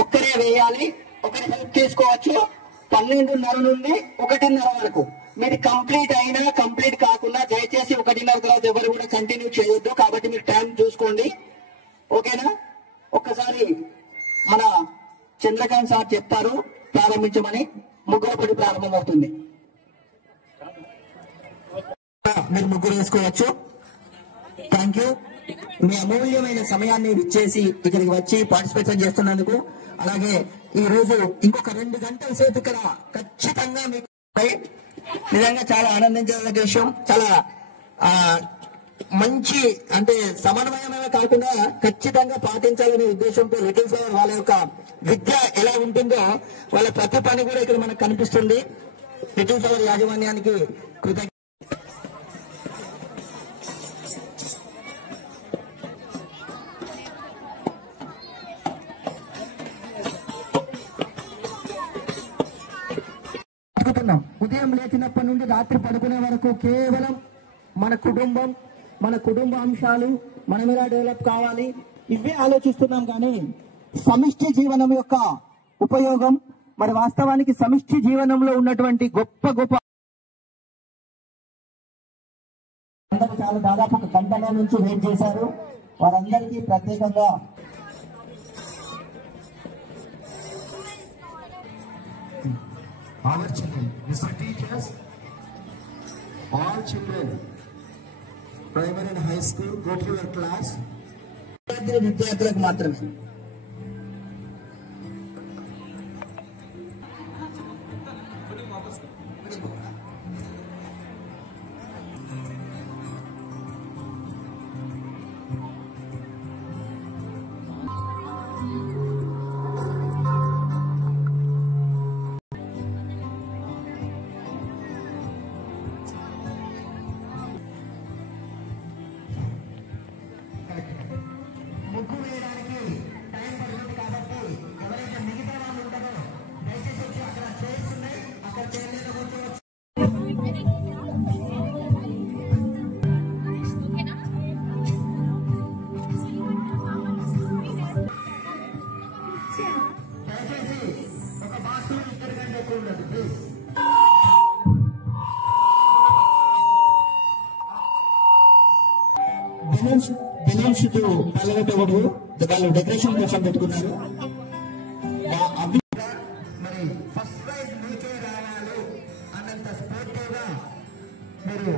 ఒక్కరే వేయాలి, ఒకరి హెల్ప్ తీసుకోవచ్చు. 12:30 నుండి 1:30 వరకు. మీరు కంప్లీట్ అయినా కంప్లీట్ కాకుండా దయచేసి 1:30 తర్వాత ఎవరు కూడా కంటిన్యూ చేయొద్దు. కాబట్టి మీరు టైం చూసుకోండి, ఓకేనా? ఒక్కసారి మన చంద్రకాంత్ సార్ చెప్తారు ప్రారంభించమని. ముగ్గురపడి ప్రారంభమవుతుంది. మీరు ముగ్గురు వేసుకోవచ్చు. Thank you. మీ అమూల్యమైన సమయాన్ని ఇచ్చేసి ఇక్కడికి వచ్చి పార్టిసిపేషన్ చేస్తున్నందుకు. అలాగే ఈ రోజు ఇంకొక 2 గంటల సేపు ఇక్కడ ఖచ్చితంగా మీకు నిజంగా చాలా ఆనందించదగ్గ విషయం. చాలా మంచి అంటే సమన్వయమే కాకుండా ఖచ్చితంగా పాటించాలనే ఉద్దేశంతో లిటిల్ ఫ్లవర్ వాళ్ళ యొక్క విద్య ఎలా ఉంటుందో వాళ్ళ ప్రతి పని కూడా ఇక్కడ మనకు కనిపిస్తుంది. లిటిల్ ఫ్లవర్ యాజమాన్యానికి కృతజ్ఞత. ఉదయం లేచినప్పటి నుండి రాత్రి పడుకునే వరకు కేవలం మన కుటుంబం, మన కుటుంబ అంశాలు, మనం ఎలా డెవలప్ కావాలి ఇవే ఆలోచిస్తున్నాం. కానీ సమిష్టి జీవనం యొక్క ఉపయోగం, మరి వాస్తవానికి సమిష్టి జీవనంలో ఉన్నటువంటి గొప్ప గొప్ప అందరూ చాలా దాదాపు ఒక గంటల నుంచి వెయిట్ చేశారు. వారందరికీ ప్రత్యేకంగా our children, Mr. Teachers, all children, primary and high school, go to your class. విద్యార్థులకు మాత్రమే. ముగ్గు వేయడానికి టైం పడుతుంది కాబట్టి ఎవరైతే మిగతా వాళ్ళు ఉంటారో దయచేసి వచ్చి అక్కడ చైర్స్ ఉన్నాయి, అక్కడ చైర్ మీద కూర్చోవచ్చు. దయచేసి ఒక బాత్రూమ్ 2 గంటలు ఎక్కువ ఉండదు ప్లీజ్. బెలూన్స్ పాల్గొనేవాడు వాళ్ళు డెకరేషన్ కోసం పెట్టుకున్నారు. మరి ఫస్ట్ ప్రైజ్ మీకే రావాలి అన్నంత స్పోర్టివ్ గా మీరు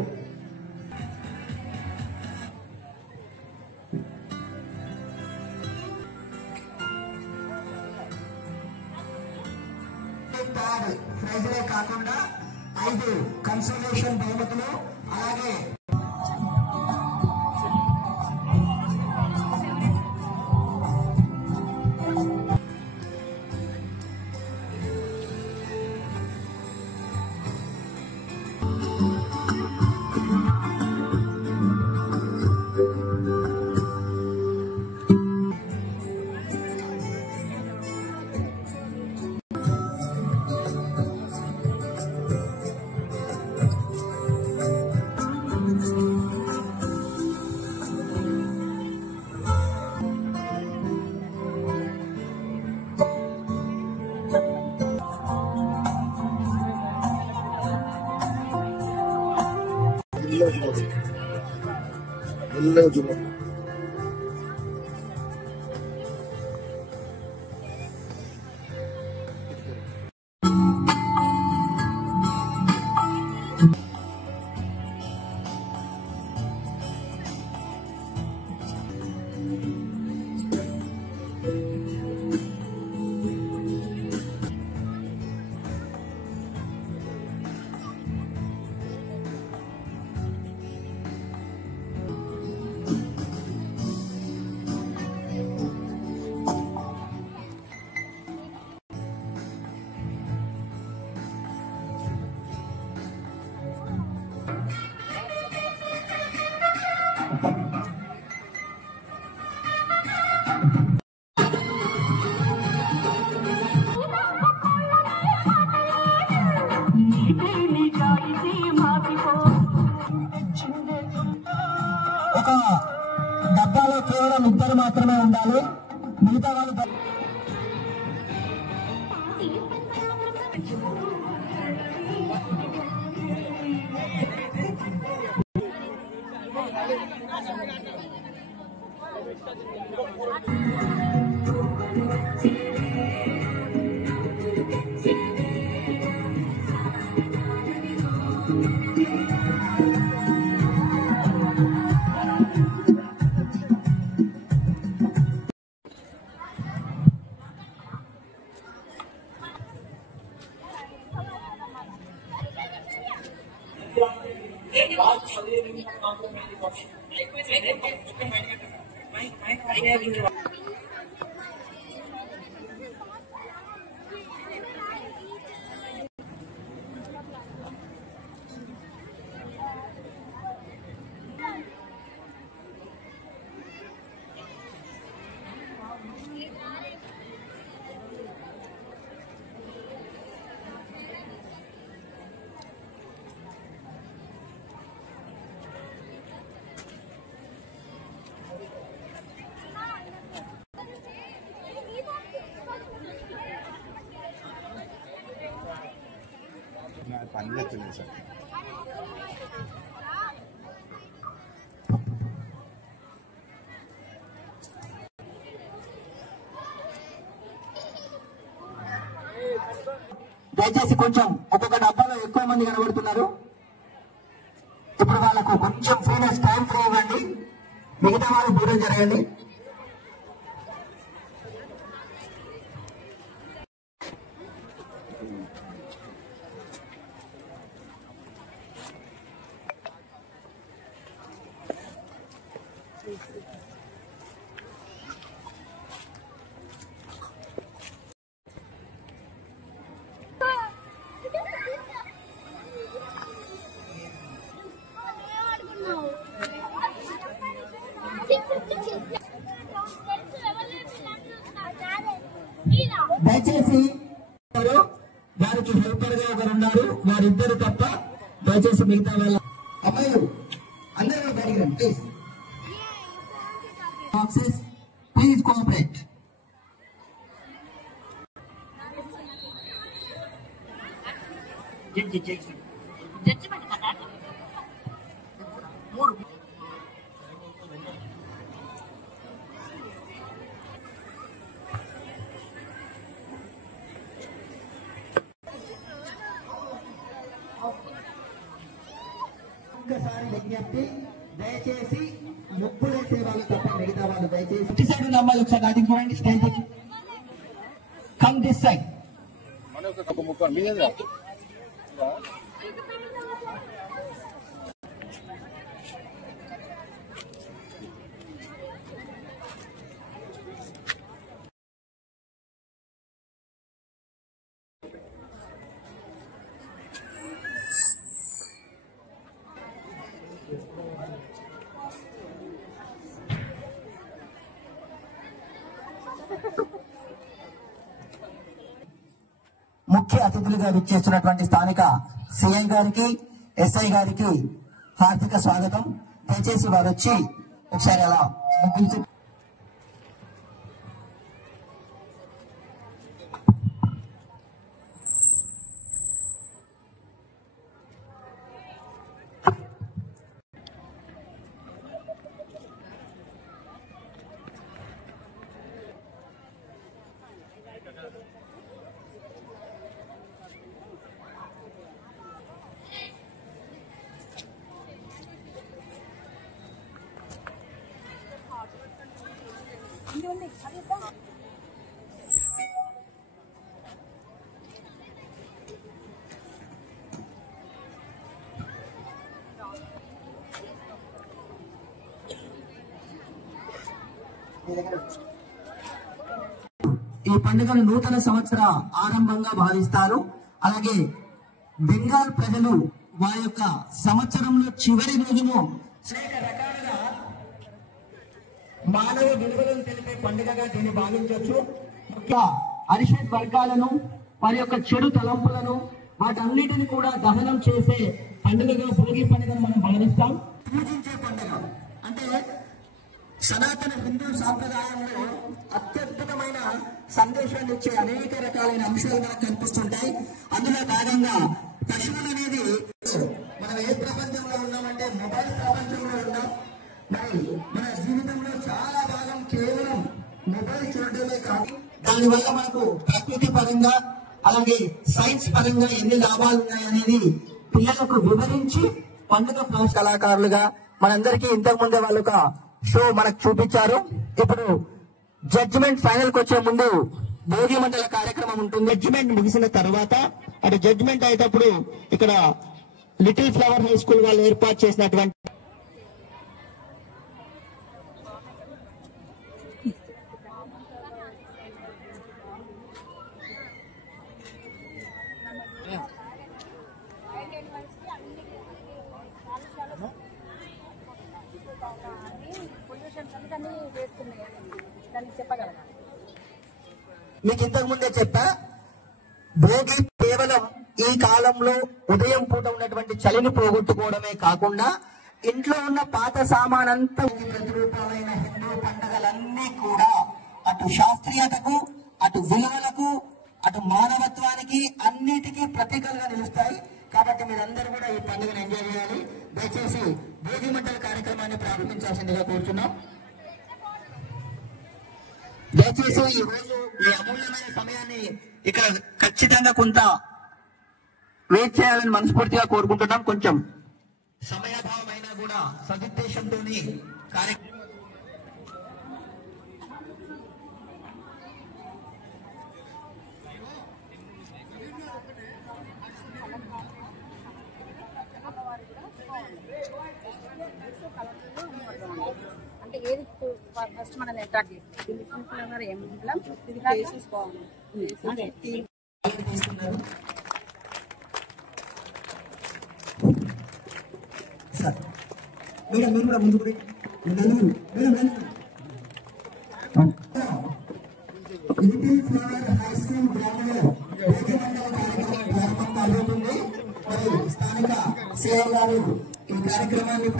ప్రైజ్లే కాకుండా 5 కన్సోలేషన్ బహుమతులు, అలాగే ఒక డబ్బాలో కేవలం 2 మాత్రమే ఉండాలి. మిగతా వాళ్ళు దయచేసి కొంచెం ఒక్కొక్క డబ్బాలో ఎక్కువ మంది కనబడుతున్నారు. ఇప్పుడు వాళ్ళకు కొంచెం ఫ్రీనెస్ టైం ఫ్రీ ఇవ్వండి, మిగతా వాళ్ళు దూరం జరగండి. దయచేసి వారికి హెల్పర్ గా ఒకరు ఉన్నారు, వారిద్దరు తప్ప దయచేసి మిగతా వాళ్ళ అమ్మాయిలు అందరూ బయటికి రండి ప్లీజ్. Boxes please cooperate. ఒక్కసారి విజ్ఞప్తి, దయచేసి ముప్పులేసే వాళ్ళు తప్ప మిగతా వాళ్ళు దయచేసి ఇటు సైడ్ ఉన్న అమ్మాయిలు ఒకసారి నాటికి చూడండి. Stage come this side. ముఖ్య అతిథులుగా విచ్చేస్తున్నటువంటి స్థానిక సిఐ గారికి, ఎస్ఐ గారికి హార్దిక స్వాగతం. దయచేసి వారు వచ్చి ఒకసారి అలా ముగించి ఈ పండుగను నూతన సంవత్సర ఆరంభంగా భావిస్తారు. అలాగే బెంగాల్ ప్రజలు వారి యొక్క సంవత్సరంలో చివరి రోజును అనేక రకాలుగా మానవ విలువలను తెలిపే పండుగగా దీన్ని భావించవచ్చు. ముఖ్య అరిషత్ వర్గాలను, వారి యొక్క చెడు తలంపులను, వాటన్నిటిని కూడా దహనం చేసే పండుగగా భోగి పండుగను మనం భావిస్తాం. పూజించే పండుగ అంటే సనాతన హిందూ సాంప్రదాయంలో అత్యద్భుతమైన సందేశాన్ని ఇచ్చే అనేక రకాలైన అంశాలు మనకు కనిపిస్తుంటాయి. అందులో భాగంగా పశువులు అనేది మనం ఏ ప్రపంచంలో ఉన్నామంటే మొబైల్ ప్రపంచంలో ఉన్నాం. మరి మన జీవితంలో చాలా భాగం కేవలం మొబైల్ చూడడమే కాదు, దానివల్ల మనకు ప్రకృతి పరంగా అలాగే సైన్స్ పరంగా ఎన్ని లాభాలు ఉన్నాయనేది పిల్లలకు వివరించి పండుగ కళాకారులుగా మనందరికీ ఇంతకు ముందే వాళ్ళు ఒక షో మనకు చూపించారు. ఇప్పుడు జడ్జిమెంట్ ఫైనల్ కి వచ్చే ముందు భోగి మండల కార్యక్రమం ఉంటుంది. జడ్జిమెంట్ ముగిసిన తర్వాత అటు జడ్జిమెంట్ అయ్యేటప్పుడు ఇక్కడ లిటిల్ ఫ్లవర్ హై స్కూల్ వాళ్ళు ఏర్పాటు చేసినటువంటి మీకు ఇంతకు ముందే చెప్పా, భోగి కేవలం ఈ కాలంలో ఉదయం పూట ఉన్నటువంటి చలిని పోగొట్టుకోవడమే కాకుండా ఇంట్లో ఉన్న పాత సామానంతా ప్రతిరూపాలైన హిందూ పండుగలన్నీ కూడా అటు శాస్త్రీయతకు, అటు విలువలకు, అటు మానవత్వానికి అన్నిటికీ ప్రతీకలుగా నిలుస్తాయి. కాబట్టి మీరందరూ కూడా ఈ పండుగను ఎంజాయ్ చేయాలి. దయచేసి భోగి మంటల కార్యక్రమాన్ని ప్రారంభించాల్సిందిగా కోరుతున్నాం. దయచేసి ఈ రోజు ఈ అమూల్యమైన సమయాన్ని ఇక్కడ ఖచ్చితంగా కొంత వెయిట్ చేయాలని మనస్ఫూర్తిగా కోరుకుంటున్నాం. కొంచెం సమయాభావం అయినా కూడా సదుద్దేశంతో కార్యక్రమం అంటే ఏది ఫస్ట్ మనం అట్రాక్ట్ చేస్తాం. ఇది ప్లేసెస్ బాగుంది. మేడం మీరు కూడా ముందు లిటిల్ ఫ్లవర్ హై స్కూల్ గ్రౌండ్లో భోగి మండల కార్యక్రమం ప్రారంభం కాబోతుంది. మరి స్థానిక సేవ గారు ఈ కార్యక్రమాన్ని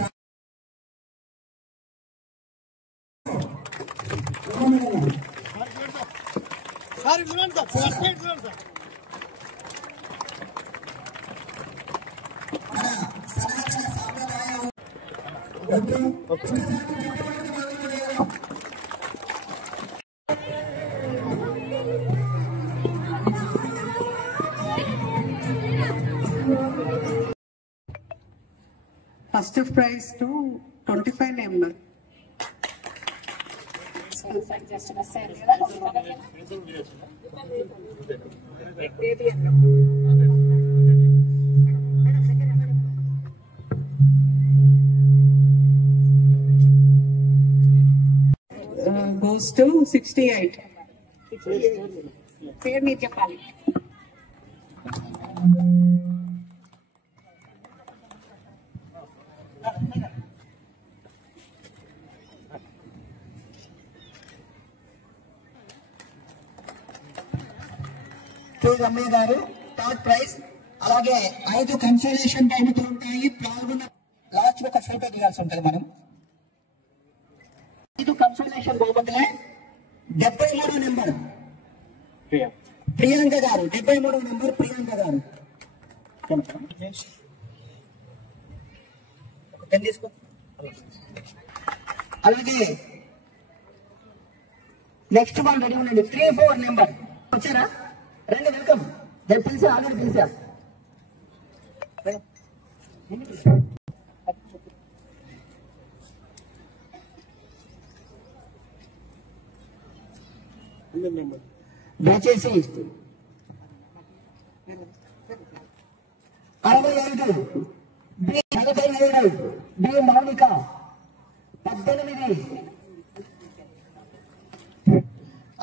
First prize to 25 number. Goes to 68. పేరు మీరు చెప్పాలి. రమ్య గారు థర్డ్ ప్రైజ్. అలాగే 5 కన్సోలేషన్ టైంతో ఉంటాయి. పాల్గొన్న లాస్ట్ ఒక ఫోటో దిగాల్సి ఉంటుంది. మనం 5 కన్సోలేషన్ బహుమతులే. 73 నెంబర్ ప్రియాంక గారు, 73 నెంబర్ ప్రియాంక గారు తీసుకో. అలాగే నెక్స్ట్ వన్ రెడీ ఉండండి. 34 నెంబర్ వచ్చారా? రండి, వెల్కమ్. నేను పిలిచా, ఆల్రెడీ పిలిచా. దయచేసి 65 బి మౌనిక, 18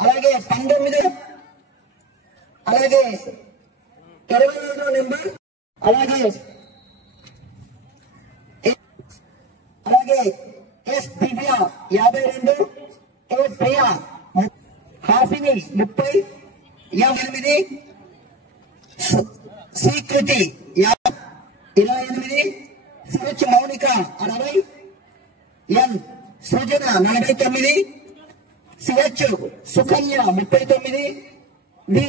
అలాగే 19 అలాగే 25 నెంబర్ అలాగే ఎస్ దివ్య 52 ఏ ప్రియా హాసిని 30 58 స్వీకృతి 28 సిహెచ్ మౌనిక 60 ఎన్ సృజన 49, సిహెచ్ సుకన్య 39, వి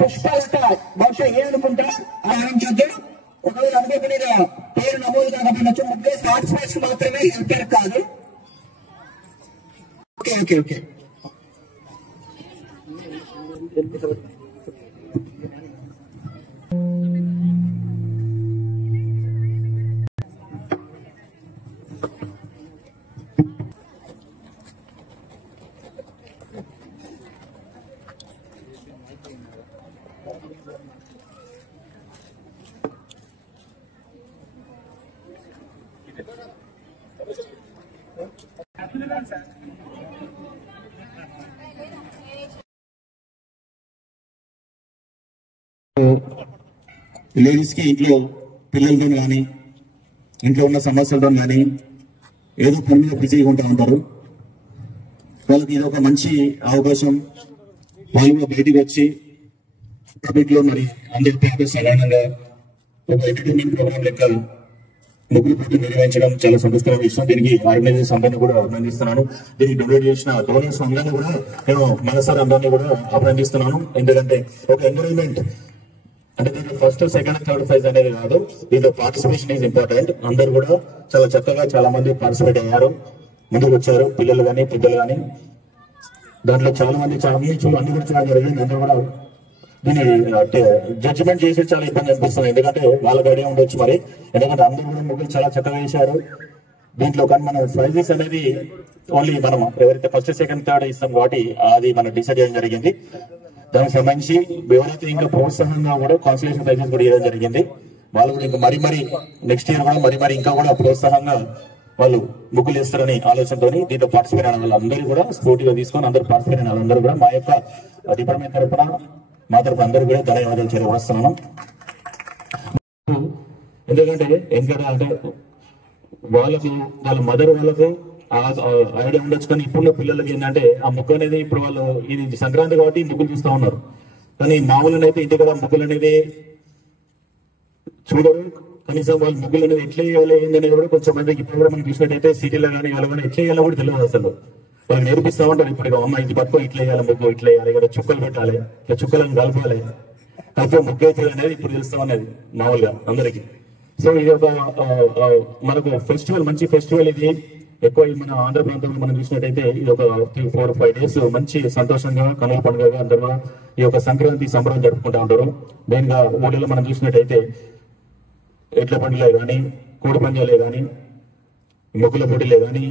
పుష్పలత బహుశా ఏ అనుకుంటా ఆలోచించొద్దు. ఒకవేళ అనుకోకుండా పేరు నమోదు కాకపోయినచ్చు. ముగ్గురు పార్టిసిపేట్స్ మాత్రమే, హెల్పర్ కాదు. ఓకే ఓకే ఓకే లేడీస్ కి ఇంట్లో పిల్లలతో కానీ ఇంట్లో ఉన్న సమస్యలతో కానీ ఏదో పని మీద బిజీగా ఉంటా ఉంటారు. వాళ్ళకి ఇది ఒక మంచి అవకాశం. వాళ్ళు బయటికి వచ్చి పబ్లిక్ లో మరి అందరి పేరు సాధారణంగా ఒక ఎంటర్టైన్మెంట్ ప్రోగ్రామ్ లెక్క ముగ్గురు పోటీ నిర్వహించడం చాలా సంతోషకరమైన విషయం. దీనికి ఆర్గనైజర్స్ అందరినీ కూడా అభినందిస్తున్నాను. దీనికి డొనేట్ చేసిన డోనర్స్ అందరినీ కూడా నేను మనసారి అందరినీ కూడా అభినందిస్తున్నాను. ఎందుకంటే ఒక ఎంకరేజ్మెంట్ అంటే దీంట్లో ఫస్ట్, సెకండ్, థర్డ్ ప్రైజ్ అనేది కాదు, దీంట్లో పార్టిసిపేషన్ ఈజ్ ఇంపార్టెంట్. అందరు కూడా చాలా చక్కగా చాలా మంది పార్టిసిపేట్ అయ్యారు, ముందుకు వచ్చారు, పిల్లలు కానీ పెద్దలు కానీ. దాంట్లో చాలా మంది అన్ని కూడా చాలా జరిగింది. అందరూ కూడా దీన్ని జడ్జిమెంట్ చేసి చాలా ఇబ్బంది అనిపిస్తుంది. ఎందుకంటే వాళ్ళకి ఐడియా ఉండొచ్చు మరి, ఎందుకంటే అందరూ కూడా ముగ్గురు చాలా చక్కగా వేశారు దీంట్లో. కానీ మన ప్రైజెస్ అనేది ఓన్లీ మనం ఎవరైతే ఫస్ట్, సెకండ్, థర్డ్ ఇస్తాం కాబట్టి అది మనం డిసైడ్ చేయడం జరిగింది. దానికి సంబంధించి ఎవరైతే ఇంకా ప్రోత్సాహంగా కూడా కాన్సలేషన్ ప్రైజెస్ కూడా ఇవ్వడం జరిగింది. వాళ్ళు కూడా ఇంకా మరి నెక్స్ట్ ఇయర్ కూడా మరి ఇంకా కూడా ప్రోత్సాహంగా వాళ్ళు ముగ్గులు వేస్తారని ఆలోచనతో దీంట్లో పార్టిసిపేట్ అయిన వాళ్ళందరూ కూడా స్పోర్టివ్ గా తీసుకొని అందరూ పార్టిసిపేట్ అయిన వాళ్ళందరూ కూడా మా యొక్క డిపార్ట్మెంట్ తరఫున మా తరఫున అందరూ కూడా ధన్యవాదాలు తెలియజేస్తున్నాను. ఎందుకంటే ఎందుకంటే అంటే వాళ్ళకు వాళ్ళ మదర్ వాళ్ళకు ఐడియా ఉండొచ్చు, కానీ ఇప్పుడున్న పిల్లలకి ఏంటంటే ఆ ముగ్గు అనేది ఇప్పుడు వాళ్ళు ఇది సంక్రాంతి కాబట్టి ముగ్గులు చూస్తూ ఉన్నారు. కానీ మామూలుగా అయితే ఇంటి కదా ముగ్గులు అనేది చూడరు. కనీసం వాళ్ళు ముగ్గులు అనేది ఎట్లా వేయాలి ఏంటనేది కూడా కొంచెం మందికి ఇప్పుడు కూడా మనం చూసినట్టయితే సిటీలో కానీ వాళ్ళు కానీ ఎట్లా వేయాలో కూడా తెలియదు. అసలు వాళ్ళు నేర్పిస్తూ ఉంటారు. ఇప్పుడు అమ్మ ఇది పట్టుకో ఇట్లా వేయాలి, ముగ్గు ఇట్లా వేయాలి, ఇక్కడ చుక్కలు పెట్టాలి, ఇట్లా చుక్కలను కలపాలి, కలిపి ముగ్గు అయితే అనేది ఇప్పుడు తెలుస్తాం అనేది మామూలుగా అందరికి. సో ఇది ఒక మనకు ఫెస్టివల్, మంచి ఫెస్టివల్ ఇది. ఎక్కువ మన ఆంధ్ర ప్రాంతంలో మనం చూసినట్టయితే ఇది ఒక 3-4-5 days మంచి సంతోషంగా కనుల పండుగగా అందరూ ఈ యొక్క సంక్రాంతి సంబరం జరుపుకుంటూ ఉంటారు. మెయిన్ గా ఊళ్ళలో మనం చూసినట్టయితే ఎడ్ల పండుగలే కానీ, కోడి పందాలే కానీ, మొక్కుల పోటీలే కానీ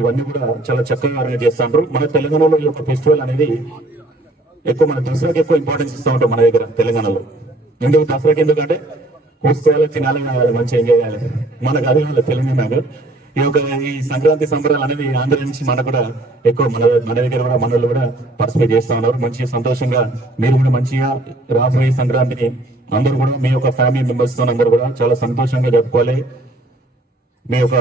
ఇవన్నీ కూడా చాలా చక్కగా ఆర్గనైజ్ చేస్తూ ఉంటారు. మన తెలంగాణలో ఈ యొక్క ఫెస్టివల్ అనేది ఎక్కువ మన దసరాకి ఎక్కువ ఇంపార్టెన్స్ ఇస్తూ ఉంటాం మన దగ్గర తెలంగాణలో. ఎందుకు దసరాకి? ఎందుకంటే కోసుకోవాలి, తినాలి, మంచి ఎంజాయ్ చేయాలి. మనకు అది వాళ్ళ తెలంగాణకు ఈ సంక్రాంతి సంబరాలు అనేది ఆంధ్ర నుంచి మనకు కూడా ఎక్కువ మన దగ్గర కూడా మనలు కూడా పార్టిసిపేట్ చేస్తూ ఉన్నారు. మంచిగా సంతోషంగా మీరు కూడా మంచిగా రాబోయే సంక్రాంతిని అందరూ కూడా మీ యొక్క ఫ్యామిలీ మెంబర్స్ తో అందరూ కూడా చాలా సంతోషంగా జరుపుకోవాలి. మీ యొక్క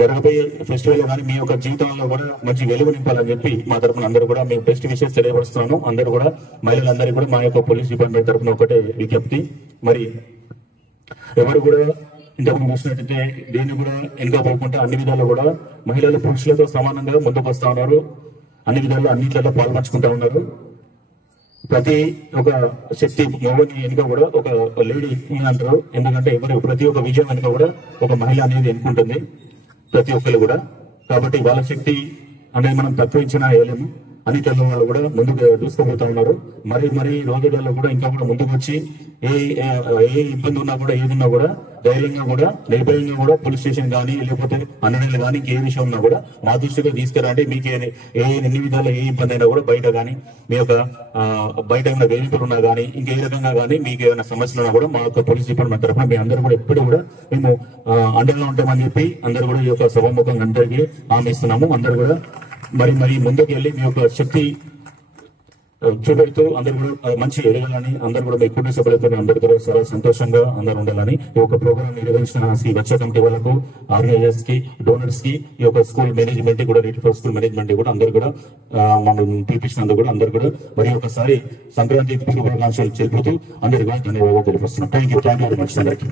జరగబోయే ఫెస్టివల్ కానీ మీ యొక్క జీవితంలో కూడా మంచి వెలుగు నింపాలని చెప్పి మా తరఫున అందరూ కూడా మేము బెస్ట్ విషయాలు తెలియపరుస్తున్నాను. అందరూ కూడా మహిళలందరూ కూడా మా యొక్క పోలీస్ డిపార్ట్మెంట్ తరఫున ఒకటే విజ్ఞప్తి, మరి ఎవరు కూడా ఇంతకు చూసినట్టయితే దీన్ని కూడా వెనుక పోకుండా అన్ని విధాలు కూడా మహిళలు పురుషులతో సమానంగా ముందుకు వస్తా ఉన్నారు. అన్ని విధాలు అన్నింటిలో పాల్పంచుకుంటా ఉన్నారు. ప్రతి ఒక శక్తి మగని వెనుక కూడా ఒక లేడీ అంటారు. ఎందుకంటే ప్రతి ఒక్క విజయం వెనుక కూడా ఒక మహిళ అనేది ఎన్నుకుంటుంది ప్రతి ఒక్కరు కూడా. కాబట్టి వాళ్ళ శక్తి అనేది మనం తక్కువించినా వేయలేము. అన్నిటిలో వాళ్ళు కూడా ముందుకు దూసుకుపోతా ఉన్నారు. మరి రోజులలో కూడా ఇంకా కూడా ముందుకు వచ్చి ఏ ఇబ్బంది ఉన్నా కూడా ఏదున్నా కూడా ధైర్యంగా కూడా నిర్భయంగా కూడా పోలీస్ స్టేషన్ కానీ లేకపోతే అన్నడలు కానీ ఇంకే విషయం ఉన్నా కూడా మా దృష్టిగా తీసుకురండి. మీకు ఎన్ని విధాలు ఏ ఇబ్బంది అయినా కూడా బయట కానీ మీ యొక్క బయట ఏమైనా వేధింపులు ఉన్నా కానీ ఇంకే రకంగా కానీ మీకు ఏమైనా సమస్యలు ఉన్నా కూడా మా యొక్క పోలీస్ డిపార్ట్మెంట్ తరఫున మీ అందరూ కూడా ఎప్పుడు కూడా మేము అండగా ఉంటామని చెప్పి అందరూ కూడా ఈ యొక్క సభాముఖంగా అందరికీ హామీ ఇస్తున్నాము. అందరూ కూడా మరి ముందుకు వెళ్ళి మీ యొక్క శక్తి చూపెడుతూ అందరూ కూడా మంచి ఎదగాలని, అందరూ కూడా మీ కుటుంబ సభ్యులతో అందరూ కూడా చాలా సంతోషంగా అందరూ ఉండాలని ఈ యొక్క ప్రోగ్రామ్ నిర్వహించిన శ్రీ వచ్చ కమిటీ వాళ్ళకు, ఆర్గనైజర్స్ కి, డోనర్స్ కి, ఈ యొక్క స్కూల్ మేనేజ్మెంట్ కూడా రేట్ ఫర్ స్కూల్ మేనేజ్మెంట్ కూడా అందరూ కూడా మనం పిలిపించినందుకు కూడా అందరూ కూడా మరి ఒకసారి సంక్రాంతి శుభాకాంక్షలు తెలుపుతూ అందరికీ ధన్యవాదాలు తెలియజేస్తున్నాం. థ్యాంక్ యూ వెరీ మచ్ అందరికీ.